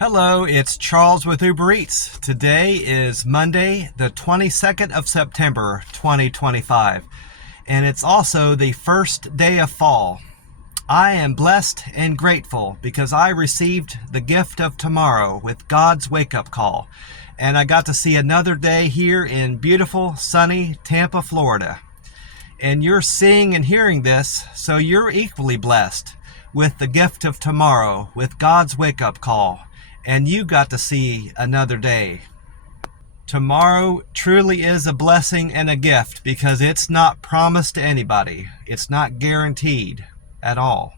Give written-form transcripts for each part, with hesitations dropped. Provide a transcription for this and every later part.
Hello, it's Charles with Uber Eats. Today is Monday, the 22nd of September, 2025, and it's also the first day of fall. I am blessed and grateful because I received the gift of tomorrow with God's wake-up call, and I got to see another day here in beautiful, sunny Tampa, Florida. And you're seeing and hearing this, so you're equally blessed with the gift of tomorrow with God's wake-up call. And you got to see another day. Tomorrow truly is a blessing and a gift because it's not promised to anybody. It's not guaranteed at all.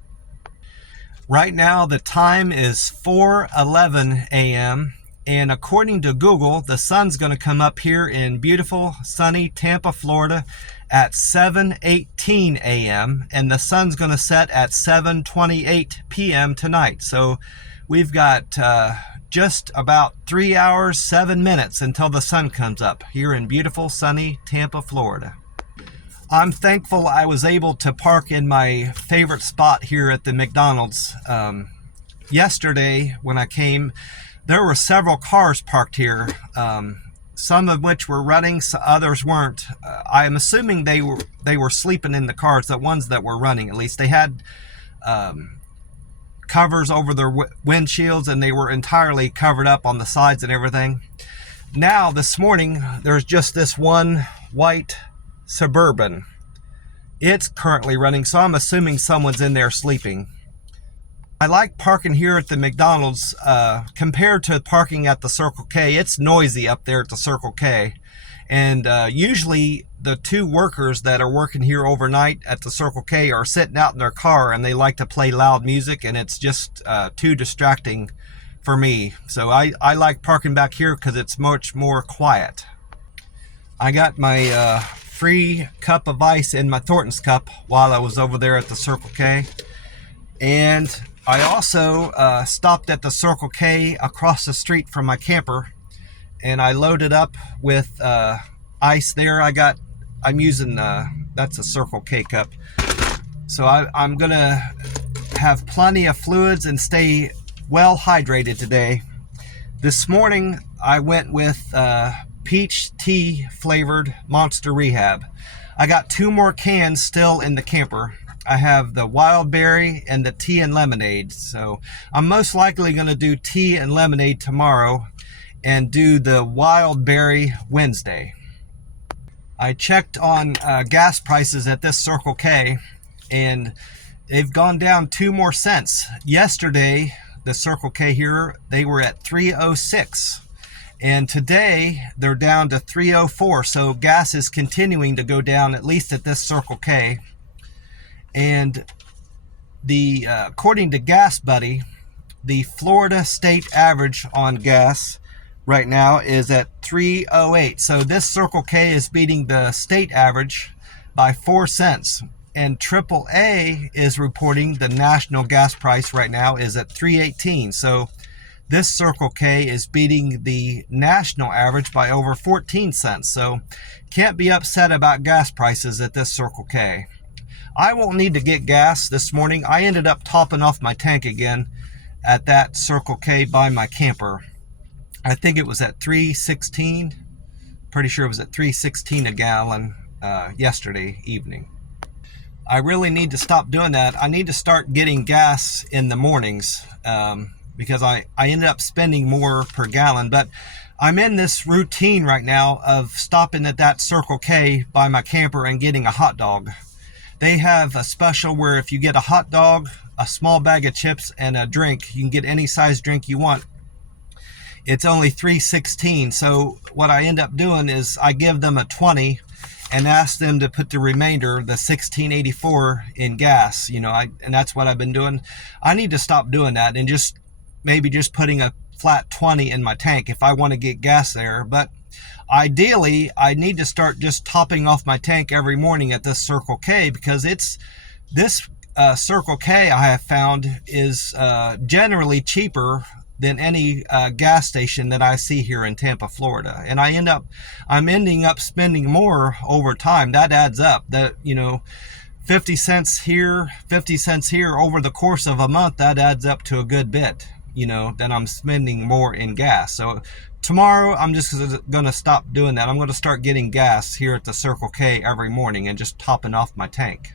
Right now the time is 4:11 a.m. and according to Google, the sun's going to come up here in beautiful sunny Tampa, Florida at 7:18 a.m. and the sun's going to set at 7:28 p.m. tonight. So we've got just about 3 hours, 7 minutes until the sun comes up here in beautiful, sunny Tampa, Florida. I'm thankful I was able to park in my favorite spot here at the McDonald's. Yesterday, when I came, there were several cars parked here, some of which were running, others weren't. I am assuming they were sleeping in the cars, the ones that were running at least. They had covers over their windshields and they were entirely covered up on the sides and everything. Now this morning there's just this one white Suburban. It's currently running, so I'm assuming someone's in there sleeping. I like parking here at the McDonald's compared to parking at the Circle K. It's noisy up there at the Circle K, and usually the two workers that are working here overnight at the Circle K are sitting out in their car and they like to play loud music, and it's just too distracting for me. So I like parking back here because it's much more quiet. I got my free cup of ice in my Thornton's cup while I was over there at the Circle K. And I also stopped at the Circle K across the street from my camper, and I loaded up with ice there. I'm using, that's a Circle K cup. So I'm gonna have plenty of fluids and stay well hydrated today. This morning I went with peach tea flavored Monster Rehab. I got 2 more cans still in the camper. I have the wild berry and the tea and lemonade. So I'm most likely gonna do tea and lemonade tomorrow and do the wild berry Wednesday. I checked on gas prices at this Circle K and they've gone down 2 more cents. Yesterday, the Circle K here, they were at 3.06, and today they're down to 3.04. So gas is continuing to go down, at least at this Circle K. And the according to Gas Buddy, the Florida state average on gas right now is at 3.08. So this Circle K is beating the state average by 4 cents. And AAA is reporting the national gas price right now is at 3.18. So this Circle K is beating the national average by over 14 cents. So can't be upset about gas prices at this Circle K. I won't need to get gas this morning. I ended up topping off my tank again at that Circle K by my camper. I think it was at 3.16. Pretty sure it was at 3.16 a gallon yesterday evening. I really need to stop doing that. I need to start getting gas in the mornings because I ended up spending more per gallon. But I'm in this routine right now of stopping at that Circle K by my camper and getting a hot dog. They have a special where if you get a hot dog, a small bag of chips, and a drink, you can get any size drink you want. It's only $3.16. So what I end up doing is I give them a 20 and ask them to put the remainder, the $16.84, in gas. And that's what I've been doing. I need to stop doing that and just maybe just putting a flat 20 in my tank if I want to get gas there. But ideally, I need to start just topping off my tank every morning at this Circle K, because this Circle K I have found is generally cheaper than any gas station that I see here in Tampa, Florida. And I'm ending up spending more over time. That adds up. 50 cents here, 50 cents here over the course of a month, that adds up to a good bit. then I'm spending more in gas. So tomorrow I'm just going to stop doing that. I'm going to start getting gas here at the Circle K every morning and just topping off my tank.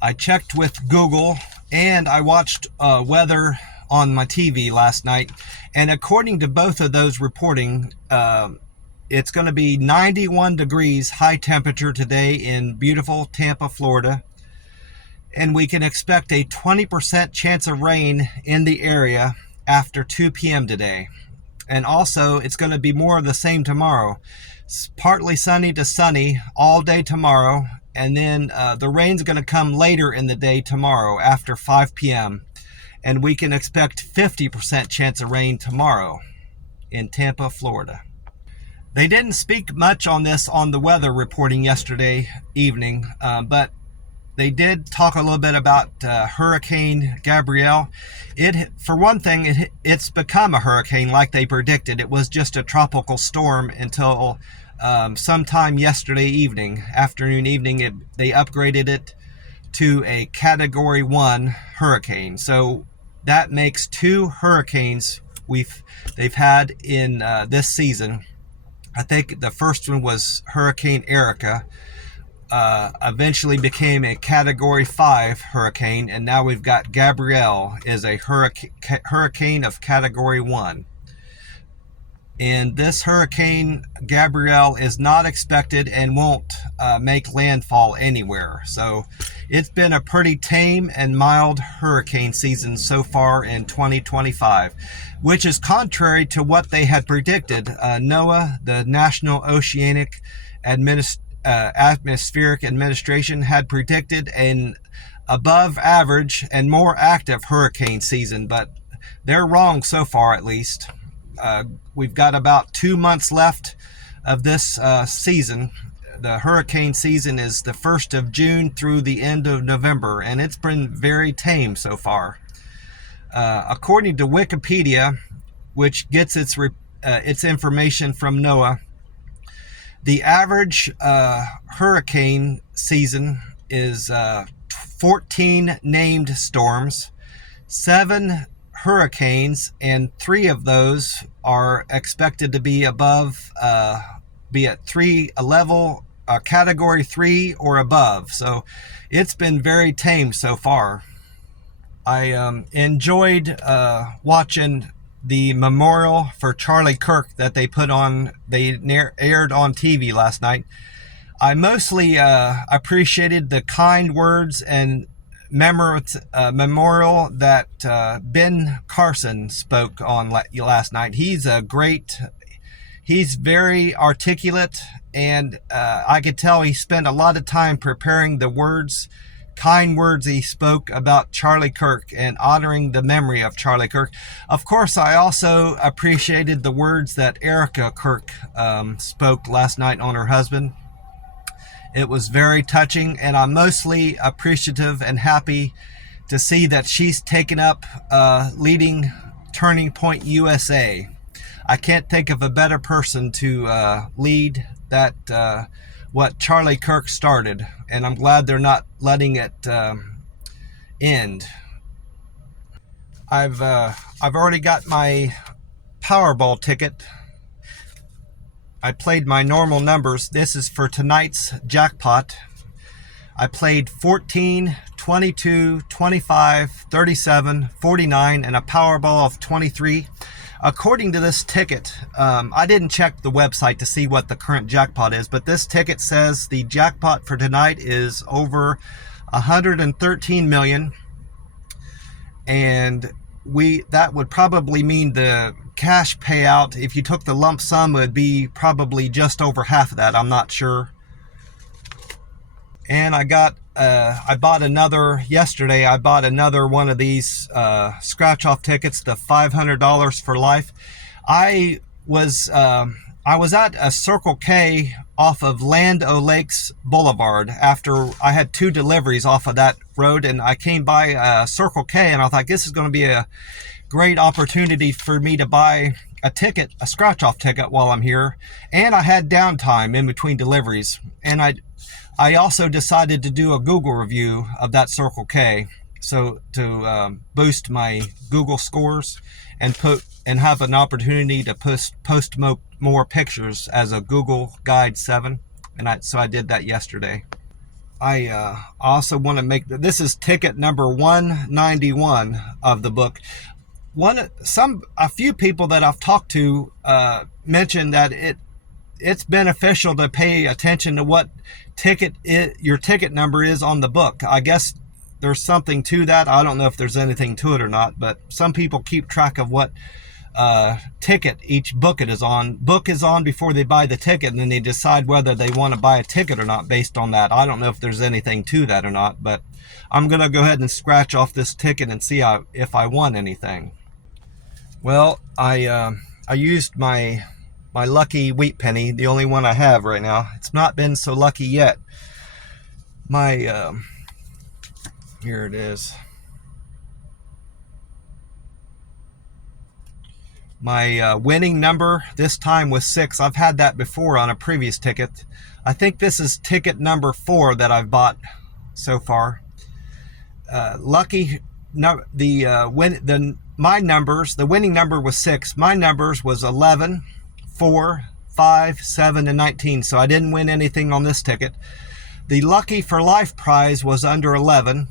I checked with Google and I watched weather on my TV last night, and according to both of those reporting, it's going to be 91 degrees high temperature today in beautiful Tampa, Florida, and we can expect a 20% chance of rain in the area after 2 p.m. today. And also, it's going to be more of the same tomorrow. It's partly sunny to sunny all day tomorrow, and then the rain's going to come later in the day tomorrow after 5 p.m. And we can expect 50% chance of rain tomorrow in Tampa, Florida. They didn't speak much on this on the weather reporting yesterday evening, but they did talk a little bit about Hurricane Gabrielle. For one thing, it's become a hurricane like they predicted. It was just a tropical storm until sometime yesterday afternoon, evening, they upgraded it to a Category 1 hurricane. So that makes 2 hurricanes they've had in this season. I think the first one was Hurricane Erica. Eventually became a Category 5 hurricane, and now we've got Gabrielle is a hurricane of Category 1. And this Hurricane Gabrielle is not expected and won't make landfall anywhere. So it's been a pretty tame and mild hurricane season so far in 2025, which is contrary to what they had predicted. NOAA, the National Oceanic Atmospheric Administration, had predicted an above average and more active hurricane season, but they're wrong so far, at least. We've got about 2 months left of this season. The hurricane season is the 1st of June through the end of November, and it's been very tame so far. According to Wikipedia, which gets its information from NOAA, the average hurricane season is 14 named storms, 7 hurricanes, and 3 of those are expected to be above, be at Category 3 or above. So it's been very tame so far. I enjoyed watching the memorial for Charlie Kirk that they aired on TV last night. I mostly appreciated the kind words and memorial that Ben Carson spoke on last night. He's very articulate, and I could tell he spent a lot of time preparing the kind words he spoke about Charlie Kirk and honoring the memory of Charlie Kirk. Of course, I also appreciated the words that Erica Kirk spoke last night on her husband. It was very touching, and I'm mostly appreciative and happy to see that she's taken up leading Turning Point USA. I can't think of a better person to lead that what Charlie Kirk started, and I'm glad they're not letting it end. I've already got my Powerball ticket. I played my normal numbers. This is for tonight's jackpot. I played 14, 22, 25, 37, 49, and a Powerball of 23. According to this ticket, I didn't check the website to see what the current jackpot is, but this ticket says the jackpot for tonight is over 113 million, and that would probably mean the cash payout, if you took the lump sum, would be probably just over half of that. I'm not sure. And I bought another yesterday. I bought another one of these scratch off tickets, the $500 for life. I was at a Circle K off of Land O'Lakes Boulevard after I had 2 deliveries off of that road, and I came by Circle K, and I thought this is going to be a great opportunity for me to buy a scratch off ticket while I'm here. And I had downtime in between deliveries, and I also decided to do a Google review of that Circle K, so to boost my Google scores. and have an opportunity to post more pictures as a Google Guide 7, and so I did that yesterday. I also want to make this is ticket number 191 of the book. A few people that I've talked to mentioned that it's beneficial to pay attention to what your ticket number is on the book. I guess there's something to that. I don't know if there's anything to it or not, but some people keep track of what ticket each book is on before they buy the ticket, and then they decide whether they want to buy a ticket or not based on that. I don't know if there's anything to that or not, but I'm gonna go ahead and scratch off this ticket and see if I won anything. Well, I used my lucky wheat penny, the only one I have right now. It's not been so lucky yet. Here it is. My winning number this time was 6. I've had that before on a previous ticket. I think this is ticket number 4 that I've bought so far. The winning number was 6. My numbers was 11, 4, 5, 7, and 19. So I didn't win anything on this ticket. The lucky for life prize was under 11.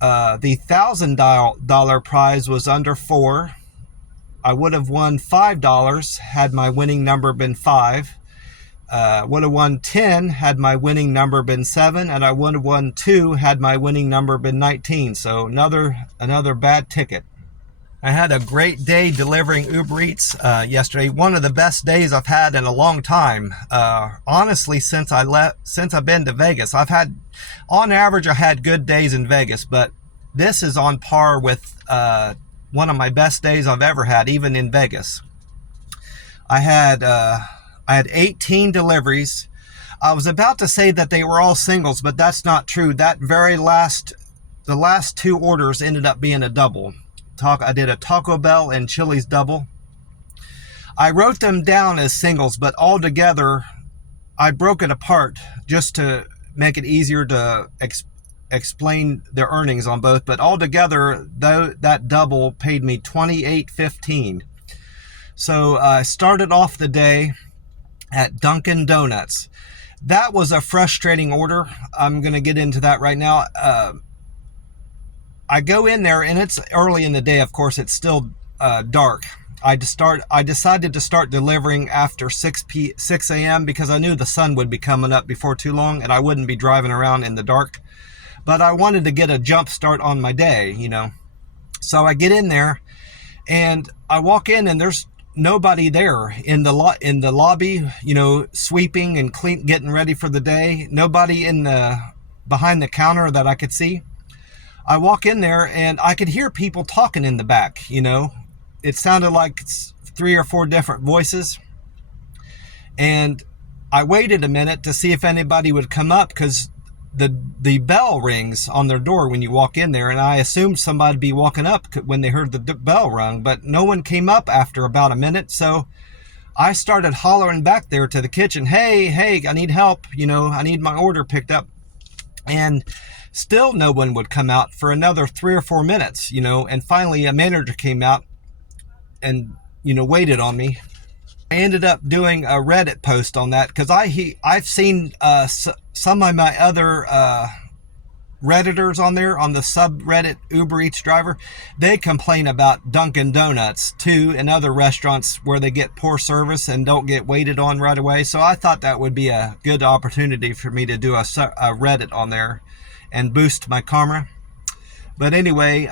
The $1,000 prize was under 4. I would have won $5 had my winning number been 5. Would have won 10 had my winning number been 7, and I would have won 2 had my winning number been 19. So another bad ticket. I had a great day delivering Uber Eats yesterday. One of the best days I've had in a long time. Honestly, since I've been to Vegas, on average, I had good days in Vegas, but this is on par with one of my best days I've ever had, even in Vegas. I had 18 deliveries. I was about to say that they were all singles, but that's not true. The last 2 orders ended up being a double. I did a Taco Bell and Chili's double. I wrote them down as singles, but all together, I broke it apart just to make it easier to explain the earnings on both. But altogether, that double paid me $28.15. So I started off the day at Dunkin Donuts. That was a frustrating order. I'm going to get into that right now. I go in there, and it's early in the day. Of course, it's still dark. I decided to start delivering after 6 a.m. because I knew the sun would be coming up before too long, and I wouldn't be driving around in the dark. But I wanted to get a jump start on my day, you know. So I get in there, and I walk in, and there's nobody there in the lobby, you know, sweeping and getting ready for the day. Nobody behind the counter that I could see. I walk in there, and I could hear people talking in the back, you know. It sounded like 3 or 4 different voices. And I waited a minute to see if anybody would come up, because the bell rings on their door when you walk in there, and I assumed somebody'd be walking up when they heard the bell rung, but no one came up after about a minute. So I started hollering back there to the kitchen, hey, I need help, you know, I need my order picked up. And still no one would come out for another 3 or 4 minutes, you know, and finally a manager came out and, you know, waited on me. I ended up doing a Reddit post on that, because I've seen some of my other Redditors on there, on the subreddit Uber Eats driver. They complain about Dunkin Donuts too, and other restaurants where they get poor service and don't get waited on right away. So I thought that would be a good opportunity for me to do a Reddit on there and boost my karma. But anyway,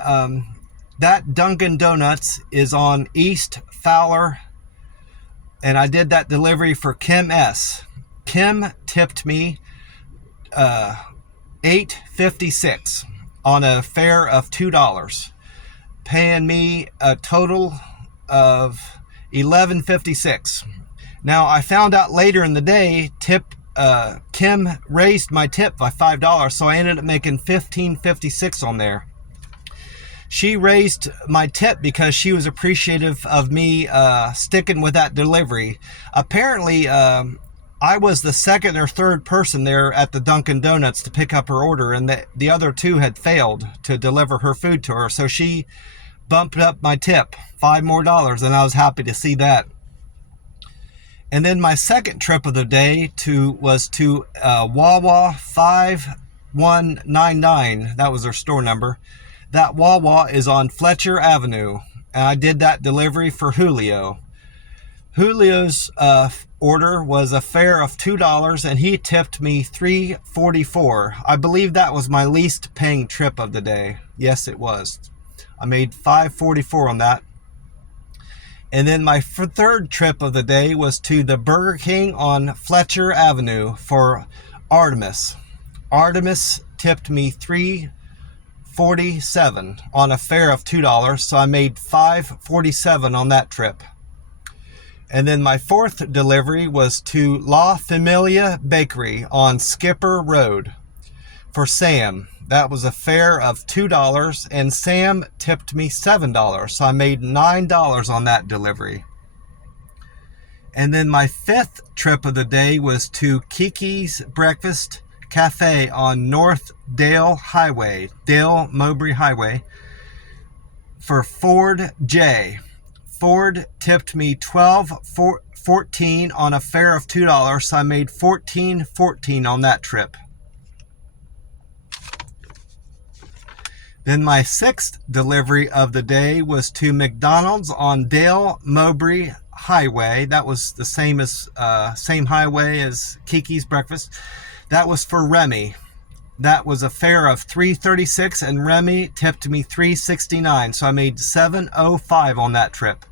that Dunkin Donuts is on East Fowler, and I did that delivery for Kim S. Kim tipped me $8.56 on a fare of $2, paying me a total of $11.56. Now, I found out later in the day, Kim raised my tip by $5, so I ended up making $15.56 on there. She raised my tip because she was appreciative of me sticking with that delivery. Apparently, I was the second or third person there at the Dunkin Donuts to pick up her order, and the other 2 had failed to deliver her food to her. So she bumped up my tip $5 more, and I was happy to see that. And then my second trip of the day was to Wawa 5199. That was their store number. That Wawa is on Fletcher Avenue. And I did that delivery for Julio. Julio's order was a fare of $2, and he tipped me $3.44. I believe that was my least paying trip of the day. Yes, it was. I made $5.44 on that. And then my third trip of the day was to the Burger King on Fletcher Avenue for Artemis. Artemis tipped me $3.47 on a fare of $2, so I made $5.47 on that trip. And then my fourth delivery was to La Familia Bakery on Skipper Road for Sam. That was a fare of $2, and Sam tipped me $7, so I made $9 on that delivery. And then my fifth trip of the day was to Kiki's Breakfast Cafe on North Dale Mowbray Highway for Ford J. Ford tipped me $12.14 on a fare of $2, so I made $14.14 on that trip. Then my sixth delivery of the day was to McDonald's on Dale Mowbray Highway. That was the same highway as Kiki's Breakfast. That was for Remy. That was a fare of $3.36, and Remy tipped me $3.69, so I made $7.05 on that trip.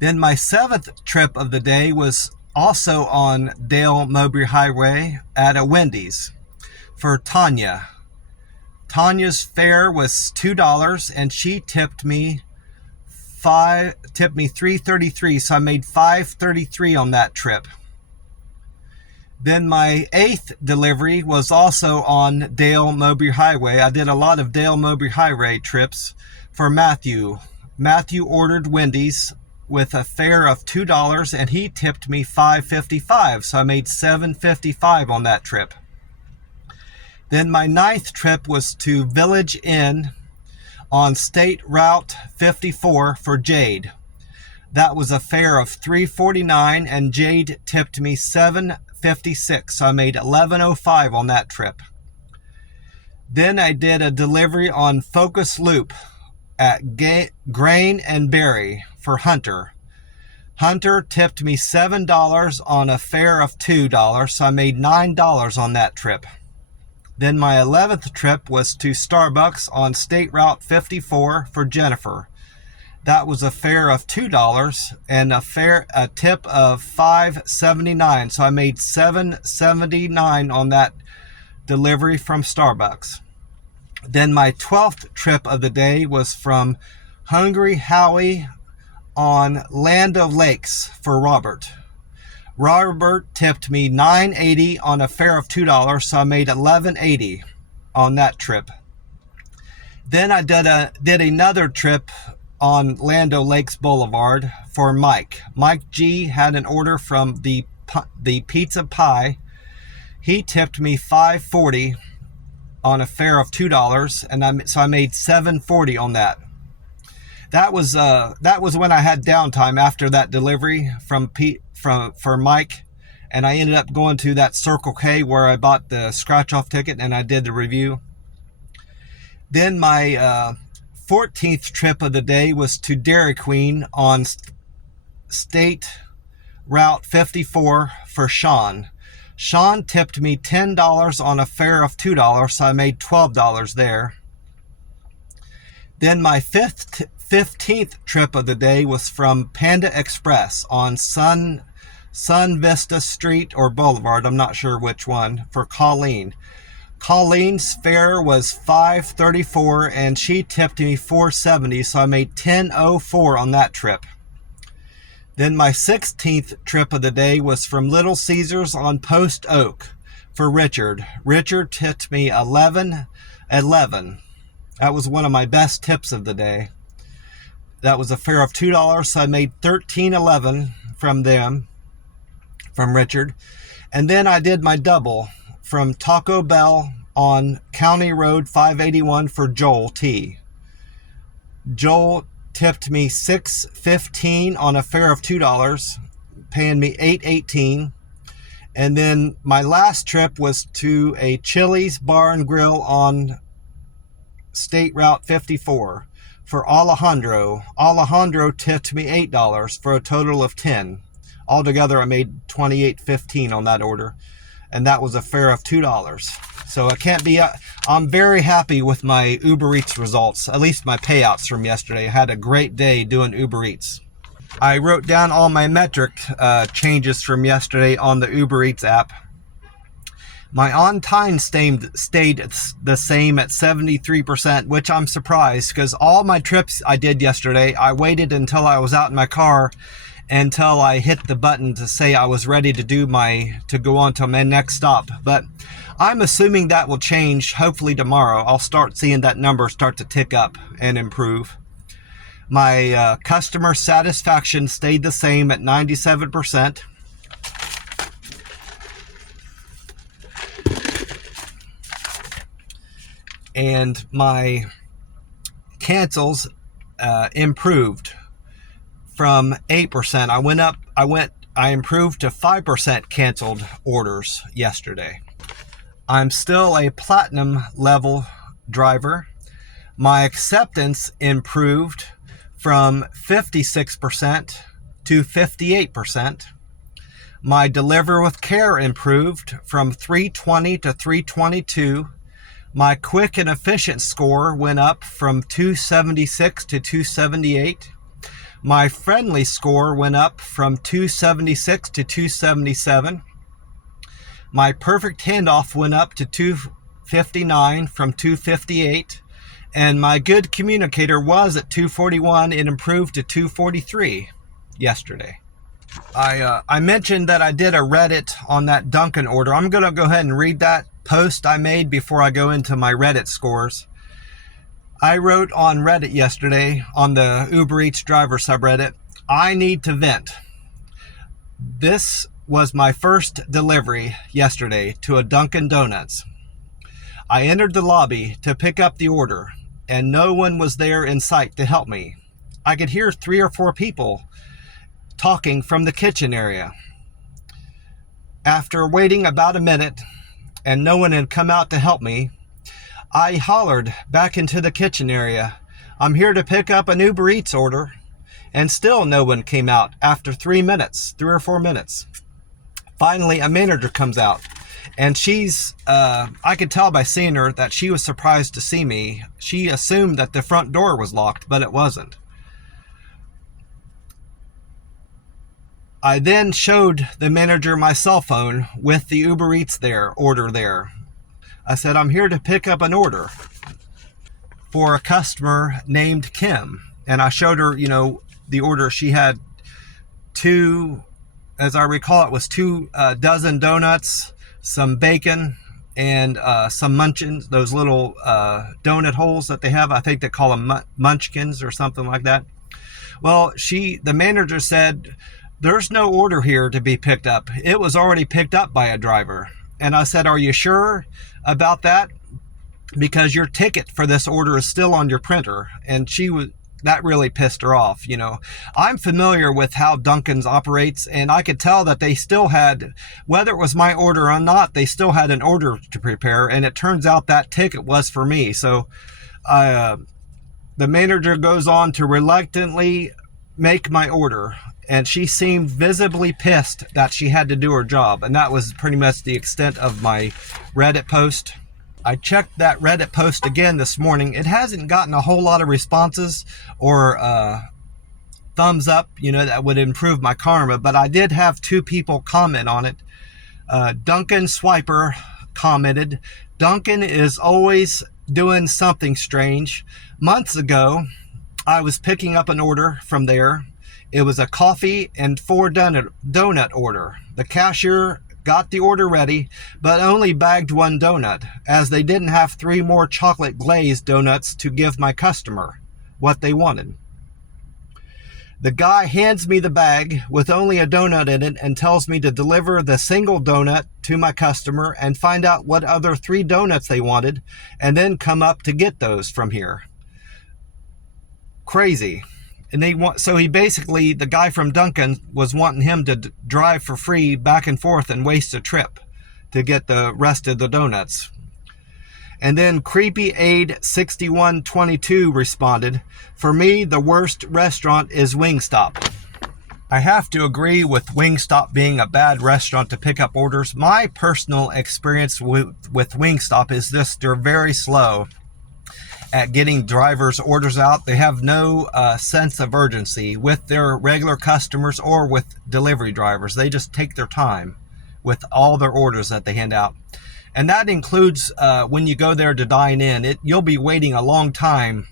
Then my seventh trip of the day was also on Dale Mowbray Highway at a Wendy's for Tanya. Tanya's fare was $2, and she tipped me $3.33, so I made $5.33 on that trip. Then my eighth delivery was also on Dale Mowbray Highway. I did a lot of Dale Mowbray Highway trips for Matthew. Matthew ordered Wendy's with a fare of $2, and he tipped me $5.55, so I made $7.55 on that trip. Then my ninth trip was to Village Inn on State Route 54 for Jade. That was a fare of $3.49, and Jade tipped me $7.56, so I made $11.05 on that trip. Then I did a delivery on Focus Loop at Grain and Berry for Hunter. Hunter tipped me $7 on a fare of $2, so I made $9 on that trip. Then my 11th trip was to Starbucks on State Route 54 for Jennifer. That was a fare of $2 and a tip of $5.79, so I made $7.79 on that delivery from Starbucks. Then my 12th trip of the day was from Hungry Howie on Land O'Lakes for Robert. Robert tipped me $9.80 on a fare of $2, so I made $11.80 on that trip. Then I did another trip on Land O'Lakes Boulevard for Mike. Mike G had an order from the pizza pie. He tipped me $5.40 on a fare of $2, and so I made $7.40 on that. That was when I had downtime after that delivery for Mike, and I ended up going to that Circle K where I bought the scratch-off ticket and I did the review. Then my 14th trip of the day was to Dairy Queen on State Route 54 for Sean. Sean tipped me $10 on a fare of $2, so I made $12 there. Then my 15th trip of the day was from Panda Express on Sun Vista Street or Boulevard, I'm not sure which one, for Colleen. Colleen's fare was $5.34, and she tipped me $4.70, so I made $10.04 on that trip. Then my 16th trip of the day was from Little Caesars on Post Oak for Richard. Richard tipped me $11.11. That was one of my best tips of the day. That was a fare of $2, so I made $13.11 from Richard. And then I did my double from Taco Bell on County Road 581 for Joel T. Joel tipped me $6.15 on a fare of $2, paying me $8.18. And then my last trip was to a Chili's Bar and Grill on State Route 54 for Alejandro. Alejandro tipped me $8 for a total of $10. Altogether, I made $28.15 on that order, and that was a fare of $2. So I'm very happy with my Uber Eats results, at least my payouts from yesterday. I had a great day doing Uber Eats. I wrote down all my metric changes from yesterday on the Uber Eats app. My on time stayed the same at 73%, which I'm surprised, because all my trips I did yesterday, I waited until I was out in my car until I hit the button to say I was ready to go on to my next stop. But I'm assuming that will change hopefully tomorrow. I'll start seeing that number start to tick up and improve. My customer satisfaction stayed the same at 97%. And my cancels improved from 8%. I improved to 5% canceled orders yesterday. I'm still a platinum level driver. My acceptance improved from 56% to 58%. My deliver with care improved from 320 to 322. My quick and efficient score went up from 276 to 278. My friendly score went up from 276 to 277. My perfect handoff went up to 259 from 258. And my good communicator was at 241. It improved to 243 yesterday. I mentioned that I did a Reddit on that Dunkin order. I'm going to go ahead and read that post I made before I go into my Reddit scores. I wrote on Reddit yesterday on the Uber Eats driver subreddit, I need to vent. This was my first delivery yesterday to a Dunkin Donuts. I entered the lobby to pick up the order, and no one was there in sight to help me. I could hear 3 or 4 people talking from the kitchen area. After waiting about a minute and no one had come out to help me, I hollered back into the kitchen area, I'm here to pick up an Uber Eats order, and still no one came out after 3 or 4 minutes. Finally, a manager comes out, and I could tell by seeing her that she was surprised to see me. She assumed that the front door was locked, but it wasn't. I then showed the manager my cell phone with the Uber Eats order there. I said, I'm here to pick up an order for a customer named Kim. And I showed her, the order. She had 2, as I recall, it was 2 dozen donuts, some bacon, and some munchkins, those little donut holes that they have. I think they call them munchkins or something like that. Well, the manager said, there's no order here to be picked up. It was already picked up by a driver. And I said, are you sure about that? Because your ticket for this order is still on your printer. And that really pissed her off. I'm familiar with how Dunkin's operates, and I could tell that they still had, whether it was my order or not, they still had an order to prepare. And it turns out that ticket was for me. So the manager goes on to reluctantly make my order. And she seemed visibly pissed that she had to do her job. And that was pretty much the extent of my Reddit post. I checked that Reddit post again this morning. It hasn't gotten a whole lot of responses or thumbs up, that would improve my karma. But I did have 2 people comment on it. Dunkin Swiper commented, Dunkin is always doing something strange. Months ago, I was picking up an order from there. It was a coffee and 4 donut order. The cashier got the order ready, but only bagged 1 donut, as they didn't have 3 more chocolate glazed donuts to give my customer what they wanted. The guy hands me the bag with only a donut in it and tells me to deliver the single donut to my customer and find out what other 3 donuts they wanted, and then come up to get those from here. crazy. And so he basically, the guy from Dunkin was wanting him to drive for free back and forth and waste a trip to get the rest of the donuts. And then Creepy Aid 6122 responded, "For me, the worst restaurant is Wingstop." I have to agree with Wingstop being a bad restaurant to pick up orders. My personal experience with Wingstop is this: they're very slow at getting drivers' orders out. They have no sense of urgency with their regular customers or with delivery drivers. They just take their time with all their orders that they hand out. And that includes when you go there to dine in. You'll be waiting a long time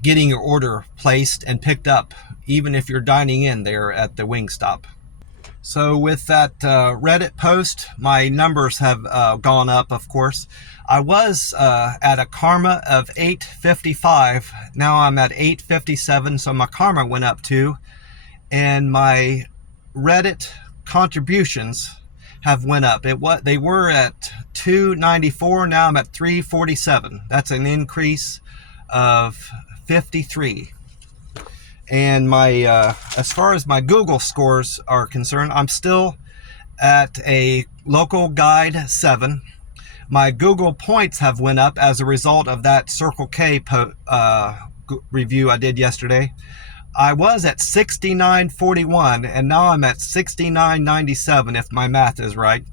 getting your order placed and picked up, even if you're dining in there at the Wingstop. So with that Reddit post, my numbers have gone up, of course. I was at a karma of 855. Now I'm at 857, so my karma went up too. And my Reddit contributions have went up. They were at 294, now I'm at 347. That's an increase of 53. And my as far as my Google scores are concerned, I'm still at a local guide 7. My Google points have went up as a result of that Circle K review I did yesterday. I was at 6941 and now I'm at 6997 if my math is right.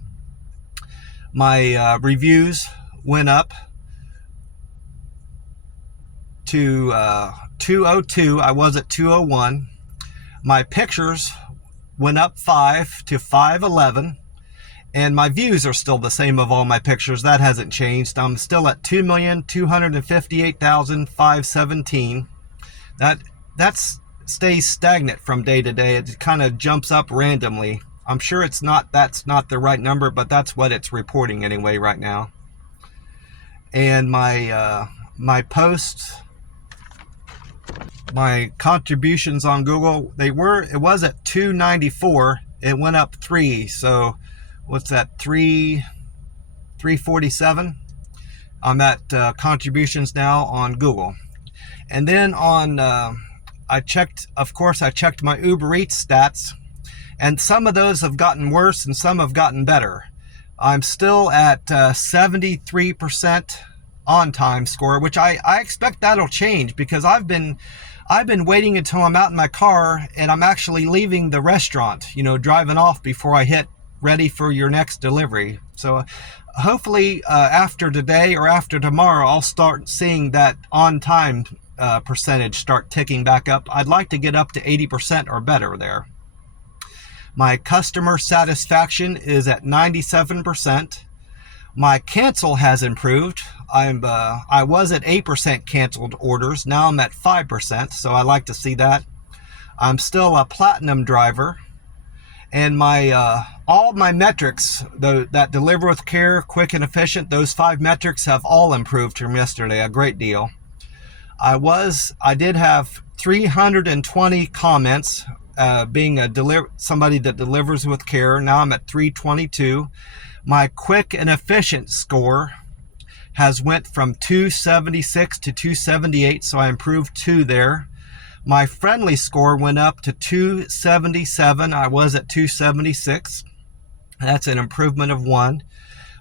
My reviews went up to 202. I was at 201. My pictures went up 5 to 511. And my views are still the same of all my pictures. That hasn't changed. I'm still at 2,258,517. That stays stagnant from day to day. It kind of jumps up randomly. I'm sure that's not the right number, but that's what it's reporting anyway right now. And my my posts, my contributions on Google, it was at 294. It went up 3. So what's that, 347? I'm at contributions now on Google. And then on I checked my Uber Eats stats, and some of those have gotten worse and some have gotten better. I'm still at 73% on time score, which I expect that'll change, because I've been waiting until I'm out in my car and I'm actually leaving the restaurant, driving off before I hit ready for your next delivery. So hopefully after today or after tomorrow, I'll start seeing that on time percentage start ticking back up. I'd like to get up to 80% or better there. My customer satisfaction is at 97%. My cancel has improved. I was at 8% canceled orders. Now I'm at 5%, so I like to see that. I'm still a platinum driver. And my all my metrics, that deliver with care, quick and efficient, those 5 metrics have all improved from yesterday a great deal. I did have 320 comments, being somebody that delivers with care. Now I'm at 322. My quick and efficient score has went from 276 to 278, so I improved 2 there. My friendly score went up to 277. I was at 276. That's an improvement of 1.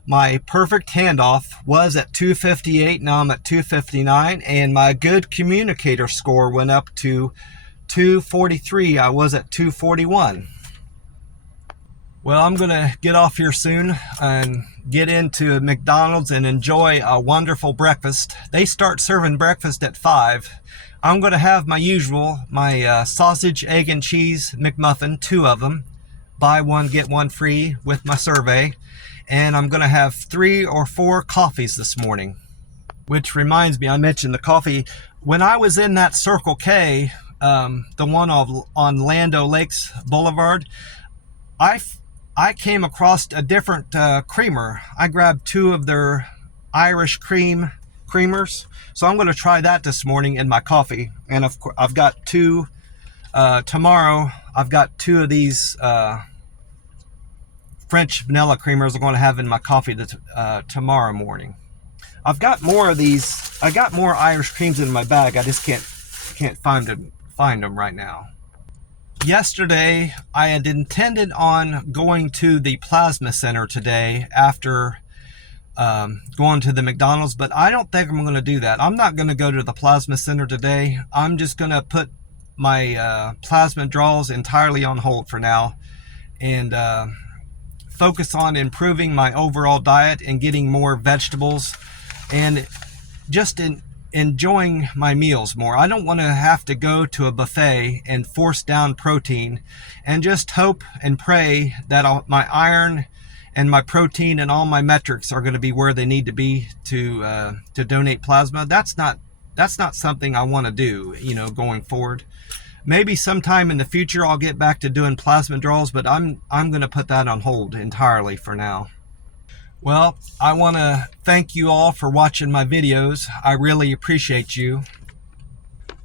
My perfect handoff was at 258. Now I'm at 259. And my good communicator score went up to 243. I was at 241. Well, I'm going to get off here soon and get into McDonald's and enjoy a wonderful breakfast. They start serving breakfast at 5. I'm going to have my usual, my sausage, egg, and cheese McMuffin, 2 of them. Buy one, get one free with my survey. And I'm going to have 3 or 4 coffees this morning. Which reminds me, I mentioned the coffee. When I was in that Circle K, the one on Lando Lakes Boulevard, I came across a different creamer. I grabbed 2 of their Irish creamers. So I'm going to try that this morning in my coffee. And of course, I've got 2 tomorrow. I've got 2 of these French vanilla creamers I'm going to have in my coffee tomorrow morning. I've got more of these I got more Irish creams in my bag. I just can't find them right now. Yesterday, I had intended on going to the plasma center today after going to the McDonald's, but I don't think I'm going to do that. I'm not going to go to the plasma center today. I'm just going to put my plasma draws entirely on hold for now and focus on improving my overall diet and getting more vegetables and just enjoying my meals more. I don't want to have to go to a buffet and force down protein and just hope and pray that my iron and my protein and all my metrics are going to be where they need to be to donate plasma. That's not something I want to do, going forward. Maybe sometime in the future I'll get back to doing plasma draws, but I'm going to put that on hold entirely for now. Well, I want to thank you all for watching my videos. I really appreciate you.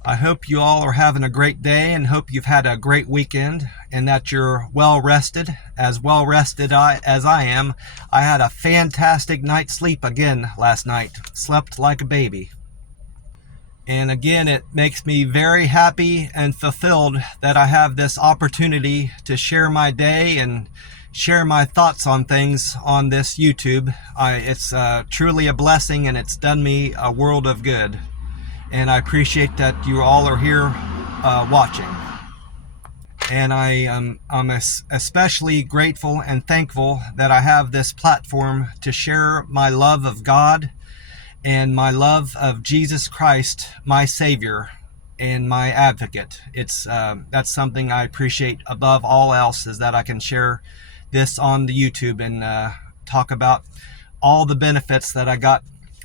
I hope you all are having a great day and hope you've had a great weekend and that you're well rested as I am. I had a fantastic night's sleep again last night. Slept like a baby. And again, it makes me very happy and fulfilled that I have this opportunity to share my day and share my thoughts on things on this YouTube. It's truly a blessing, and it's done me a world of good. And I appreciate that you all are here watching. And I'm especially grateful and thankful that I have this platform to share my love of God and my love of Jesus Christ, my Savior and my advocate. That's something I appreciate above all else, is that I can share this on the YouTube and talk about all the benefits that I got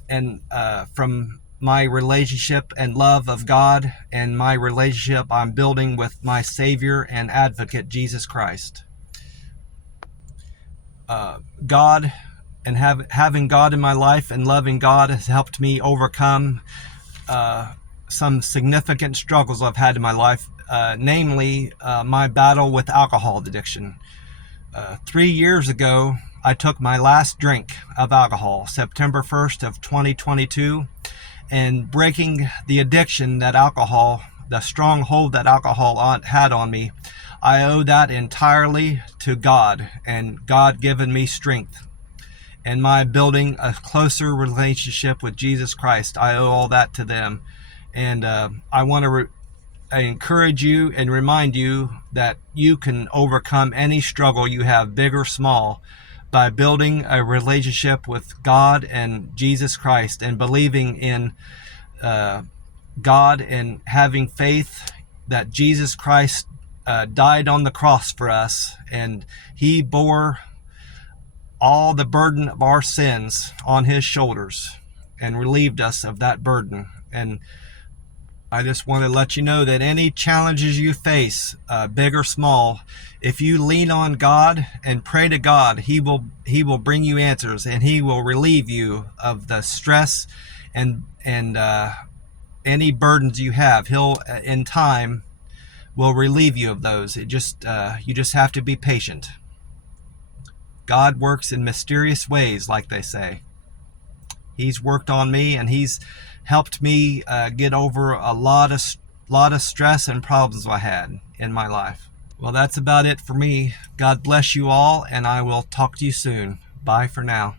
and from my relationship and love of God and my relationship I'm building with my Savior and advocate, Jesus Christ. God and having God in my life and loving God has helped me overcome some significant struggles I've had in my life, namely my battle with alcohol addiction. 3 years ago, I took my last drink of alcohol, September 1st of 2022, and breaking the addiction that alcohol, the stronghold that alcohol had on me, I owe that entirely to God and God giving me strength. And my building a closer relationship with Jesus Christ, I owe all that to them. And I want to I encourage you and remind you that you can overcome any struggle you have, big or small, by building a relationship with God and Jesus Christ and believing in God and having faith that Jesus Christ died on the cross for us, and He bore all the burden of our sins on His shoulders and relieved us of that burden. And I just want to let you know that any challenges you face, big or small, if you lean on God and pray to God, He will bring you answers, and He will relieve you of the stress and any burdens you have. He'll in time will relieve you of those. You just have to be patient. God works in mysterious ways, like they say. He's worked on me, and He's helped me get over a lot of stress and problems I had in my life. Well, that's about it for me. God bless you all, and I will talk to you soon. Bye for now.